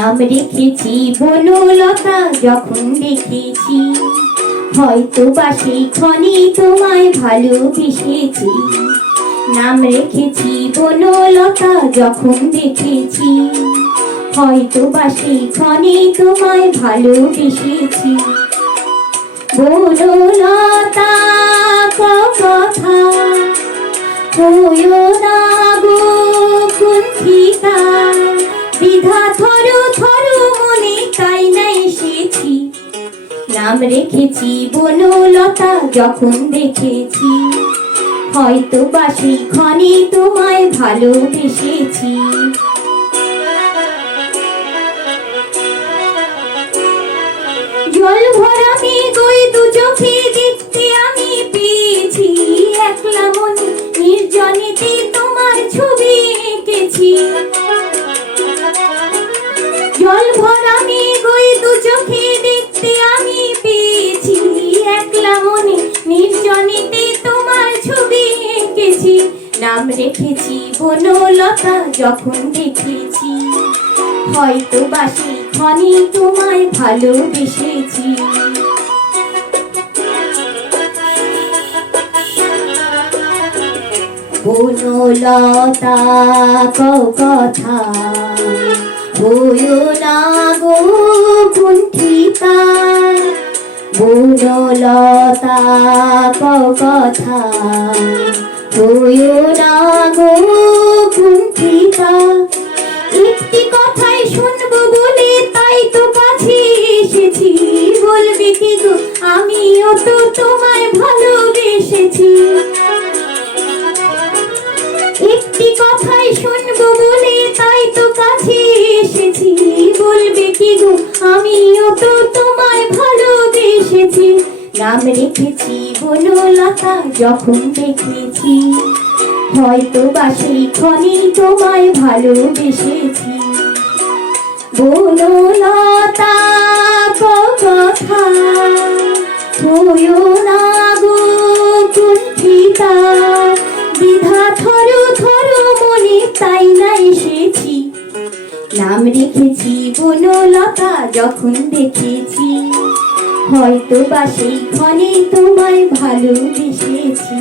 নাম রেখেছি বনলতা যখন দেখেছি, হয়তো বা সেই ক্ষণে তোমায় ভালোবেসেছি। নাম রেখেছি বনলতা যখন দেখেছি, হয়তো বা সেই ক্ষণে তোমায় ভালোবেসেছি। বনলতা কথা হইও না গো কুণ্ঠিতা, দ্বিধা থরো থরো মনে তাই না এসেছি। নাম রেখেছি বনলতা যখন দেখেছি, হয়তো বা সেই ক্ষণে তোমায় ভালোবেসেছি। জল ভরা মেঘ ওই দু চোখে দেখতে আমি পেয়েছি, একলা মনে নির্জনেতে তোমার ছবি এঁকেছি। জল ভরা মেঘ ওই দু চোখে দেখতে আমি পেয়েছি, একলা মনে নির্জনেতে তোমার ছবি এঁকেছি। নাম রেখেছি বনলতা যখন দেখেছি, হয়তো বা সেই ক্ষণে তোমায় ভালোবেসেছি। বনলতা কথা হইও না গো কুণ্ঠিতা, বনলতা কথা হইও না গো কুণ্ঠিতা। একটি কথাই শুনবো বলে তাই তো কাছে এসেছি, বলবে কি গো আমিও তো তোমায় ভালোবেসেছি। একটি কথাই শুনবো বলে তাই তো কাছে এসেছি, বলবে কি গো আমিও তো তোমায় ভালোবেসেছি। নাম রেখেছি বনলতা যখন দেখেছি, হয়তো বা সেই ক্ষণে তোমায় ভালোবেসেছি। বনলতা কথা হইও না গো কুণ্ঠিতা, দ্বিধা থরো থরো মনে তাই না এসেছি। নাম রেখেছি বনলতা যখন দেখেছি, হয়তো বা সেই ক্ষণে তোমায় ভালোবেসেছি।